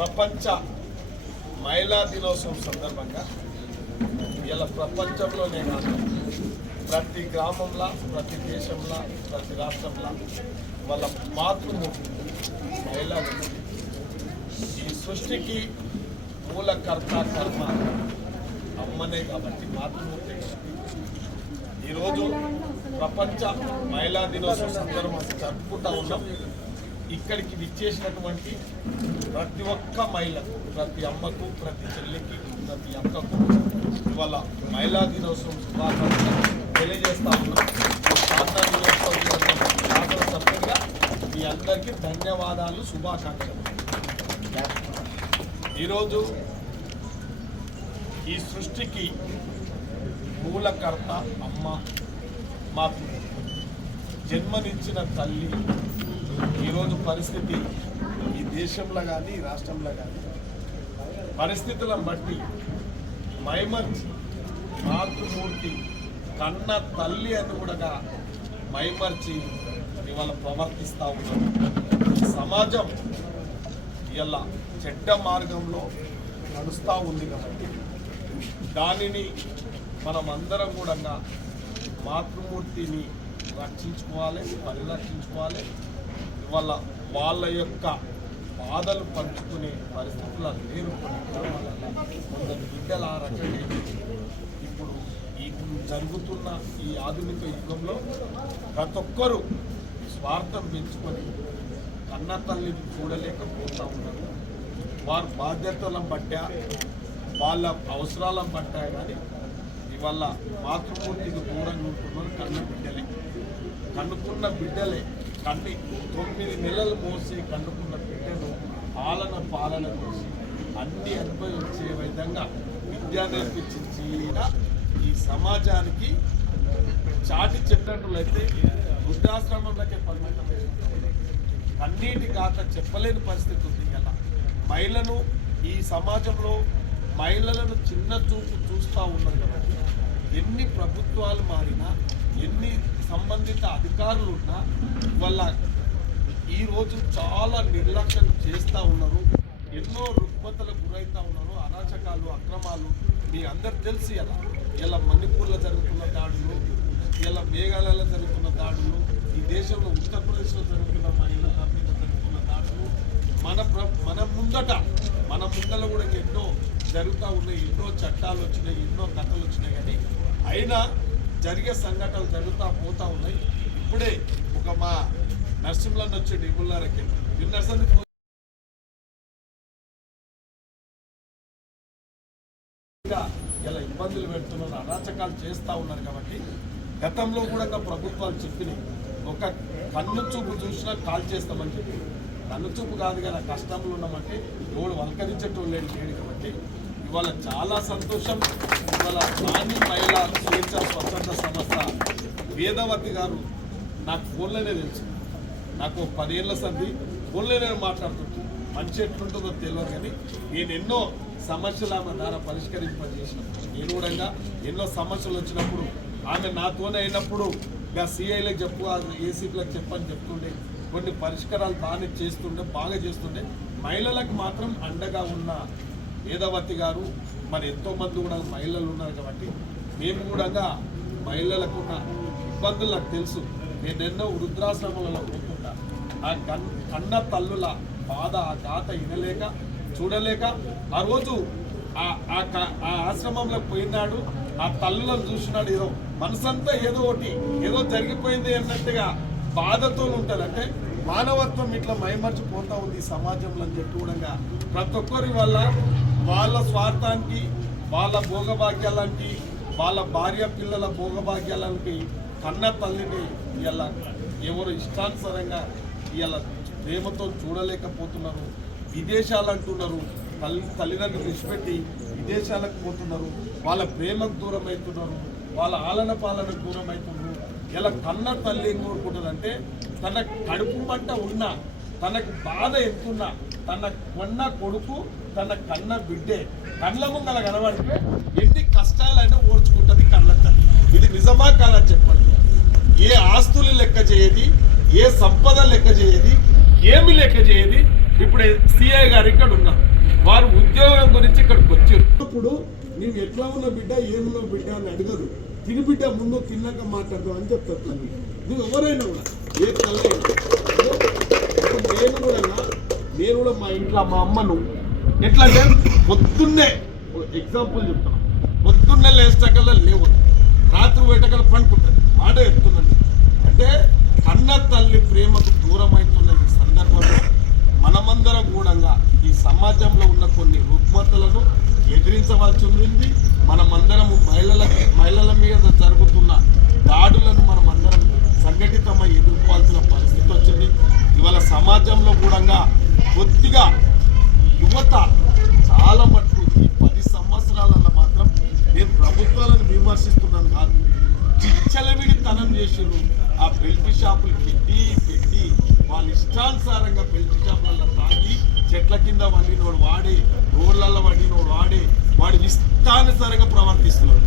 ప్రపంచ మహిళా దినోత్సవం సందర్భంగా ఇలా ప్రపంచంలోనే కాదు ప్రతి గ్రామంలో ప్రతి దేశంలో ప్రతి రాష్ట్రంలో వాళ్ళ మాతృమూర్తి మహిళలు ఈ సృష్టికి మూలకర్త కర్మ అమ్మనే కాబట్టి మాతృమూర్తి. ఈరోజు ప్రపంచ మహిళా దినోత్సవం సందర్భంగా జరుపుకుంటా ఉన్నాం. ఇక్కడికి విచ్చేసినటువంటి ప్రతి ఒక్క మహిళకు ప్రతి అమ్మకు ప్రతి చెల్లికి ప్రతి అక్కకు ఇవాళ మహిళా దినోత్సవం శుభాకాంక్షలు తెలియజేస్తా ఉన్నాం. స్వాతంత్ర మీ అందరికీ ధన్యవాదాలు శుభాకాంక్షలు. ఈరోజు ఈ సృష్టికి మూలకర్త అమ్మ మాకు జన్మనిచ్చిన తల్లి ఈరోజు పరిస్థితి ఈ దేశంలో కానీ రాష్ట్రంలో కానీ. పరిస్థితులను బట్టి మైమర్చి మాతృమూర్తి కన్న తల్లి అని కూడా మైమర్చి ఇవాళ ప్రవర్తిస్తూ ఉన్నాం సమాజం ఇలా చెడ్డ మార్గంలో నడుస్తూ ఉంది కాబట్టి దానిని మనం అందరం కూడా మాతృమూర్తిని రక్షించుకోవాలి పరిరక్షించుకోవాలి. వాళ్ళ వాళ్ళ యొక్క బాధలు పంచుకునే పరిస్థితుల్లో లేరు కొందరు బిడ్డలు ఆ రకంగా ఇప్పుడు జరుగుతున్న ఈ ఆధునిక యుగంలో ప్రతి ఒక్కరూ స్వార్థం పెంచుకొని కన్న తల్లిని చూడలేకపోతూ ఉన్నారు. వారి బాధ్యతలను బట్టా వాళ్ళ అవసరాలను బట్టా కానీ ఇవాళ మాతృమూర్తికి దూరంగా ఉంటున్నారు కన్న బిడ్డలే. కన్నుకున్న బిడ్డలే. కన్ని తొమ్మిది నెలలు మోసి కన్నుకున్న బిడ్డను పాలన పాలన చేసి అన్ని అనుభవించే విధంగా విద్య నేర్పించిన ఈ సమాజానికి చాటి చెప్పినట్లయితే వృద్ధాశ్రమంలోకే పరిమితం కన్నీటి కాక చెప్పలేని పరిస్థితి ఉంది కదా మహిళను ఈ సమాజంలో మహిళలను చిన్న చూపు చూస్తూ ఉన్నారు కాబట్టి ఎన్ని ప్రభుత్వాలు మారినా ఎన్ని సంబంధిత అధికారులు ఉన్నా వాళ్ళ ఈరోజు చాలా నిర్లక్ష్యం చేస్తూ ఉన్నారు. ఎన్నో రుగ్మతలకు గురవుతూ ఉన్నారు. అరాచకాలు అక్రమాలు. మీ అందరు తెలిసి ఎలా ఇలా మణిపూర్లో జరుగుతున్న దాడులు ఇలా మేఘాలయలో జరుగుతున్న దాడులు ఈ దేశంలో ఉత్తరప్రదేశ్లో జరుగుతున్న మహిళల మీద జరుగుతున్న దాడులు. మన ప్ర మన ముందట మన ముందల కూడా ఎన్నో జరుగుతూ ఉన్నాయి. ఎన్నో చట్టాలు వచ్చినాయి ఎన్నో కథలు వచ్చినాయి. కానీ అయినా జరిగే సంఘటనలు జరుగుతూ పోతూ ఉన్నాయి. ఇప్పుడే ఒక మా నర్సింహులను వచ్చి డిబుల్లారకి నర్సింగ్ ఇలా ఇబ్బందులు పెడుతున్నారు అరాచకాలు చేస్తూ ఉన్నారు కాబట్టి గతంలో కూడా ఇంకా ప్రభుత్వాలు చెప్పినాయి. ఒక కన్ను చూపు చూసినా కాల్ చేస్తామని చెప్పి. కన్ను చూపు కాదు కదా కష్టంలో ఉన్నామంటే ఎవడు వల్కరించేటోళ్ళు లేడు కాబట్టి ఇవాళ చాలా సంతోషం. ఇవాళ రాణి మహిళా స్వేచ్ఛ స్వతంత్ర సంస్థ వేదవతి గారు నాకు ఫోన్లోనే తెలుసు. నాకు పదేళ్ళ సంధి ఫోన్లోనే మాట్లాడుతుంటాను మంచి ఎట్లుంటుందో తెలియదు కానీ నేను ఎన్నో సమస్యలు ఆమె ద్వారా పరిష్కరింపజేసిన నేను కూడా ఎన్నో సమస్యలు వచ్చినప్పుడు ఆమె నాతోనే అయినప్పుడు ఇంకా సిఐలకు చెప్పు ఏసీపీలకు చెప్పని చెప్తుండే. కొన్ని పరిష్కారాలు బాగానే చేస్తుండే బాగా చేస్తుండే. మహిళలకు మాత్రం అండగా ఉన్న వేదవతి గారు మరి ఎంతో మంది కూడా మహిళలు ఉన్నారు కాబట్టి మేము కూడా మహిళలకు ఉన్న ఇబ్బందులు నాకు తెలుసు. నేను ఎన్నో వృద్ధాశ్రమాలలో పోతుంటా. ఆ కన్ కన్న తల్లుల బాధ ఆ గాథ వినలేక చూడలేక ఆ రోజు ఆ ఆ క- ఆ ఆశ్రమంలో పోయినాడు ఆ తల్లులను చూసినాడు ఏదో మనసంతా ఏదో ఒకటి ఏదో జరిగిపోయింది అన్నట్టుగా బాధతో ఉంటుంది అంటే మానవత్వం ఇట్లా మైమర్చిపోతూ ఉంది సమాజంలో అని చెప్పి కూడా ప్రతి ఒక్కరి వల్ల వాళ్ళ స్వార్థానికి వాళ్ళ భోగభాగ్యాలకి వాళ్ళ భార్య పిల్లల భోగభాగ్యాలకి కన్న తల్లిని ఇలా ఎవరు ఇష్టానుసారంగా ఇలా ప్రేమతో చూడలేకపోతున్నారు. విదేశాలు అంటున్నారు. తల్లి తల్లిదండ్రులు విడిచిపెట్టి విదేశాలకు పోతున్నారు. వాళ్ళ ప్రేమకు దూరం అవుతున్నారు వాళ్ళ ఆలన పాలనకు దూరం అవుతున్నారు ఇలా కన్న తల్లి ఏం కోరుకుంటుందంటే తన కడుపు మంట ఉన్నా తనకు బాధ ఎంతున్నా తన కొన్న కొడుకు తన కన్న బిడ్డే కళ్ళ ముంగల కనబడితే ఎన్ని కష్టాలైనా ఓడ్చుకుంటుంది కళ్ళ తల్లి. ఇది నిజమా కాదని చెప్పండి? ఏ ఆస్తులు లెక్క చేయది? ఏ సంపద లెక్క చేయది? ఏమి లెక్క చేయది? ఇప్పుడు సిఐ గారు ఇక్కడ ఉన్నారు. వారు ఉద్యోగం గురించి ఇక్కడికి వచ్చారు. ఇప్పుడు నేను ఎట్లా ఉన్న బిడ్డ ఏమున్న బిడ్డ అని అడగదు తినిబిడ్డ ముందు తిన్నాక మాట్లాడదాం అని చెప్తారు తల్లి. నువ్వు ఎవరైనా కూడా ఏ తల్లి అయినా. నేను కూడా నేను కూడా మా ఇంట్లో మా అమ్మను ఎట్లా అంటే పొద్దున్నే ఎగ్జాంపుల్ చెప్తాను పొద్దున్నే లేచాకల్లా లేవు రాత్రి వేటకల్లా పండుకుంటుంది. మాట ఎత్తున్నది అంటే కన్న తల్లి ప్రేమకు దూరం అవుతున్న ఈ సందర్భంలో మనమందరం కూడా ఈ సమాజంలో ఉన్న కొన్ని రుగ్మతలను ఎదిరించవలసి ఉంది. మనమందరము మహిళల మహిళల మీద జరుగుతున్న దాడులను మనమందరం సంఘటితమై ఎదుర్కోవాల్సిన పరిస్థితి వచ్చింది ఇవాళ సమాజంలో కూడా కొద్దిగా యువత చాలా మటుకు ఈ పది సంవత్సరాలలో మాత్రం నేను ప్రభుత్వాలను విమర్శిస్తున్నాను కాదు. చిచ్చలవిడి తనం చేసిర్రు. ఆ బెల్ట్ షాపులు పెట్టి పెట్టి వాళ్ళ ఇష్టానుసారంగా బెల్ట్ షాపులలో తాగి చెట్ల కింద వండినోడు వాడి రోడ్లలో వండినోడు వాడి వాడి ఇష్టానుసారంగా ప్రవర్తిస్తున్నాడు.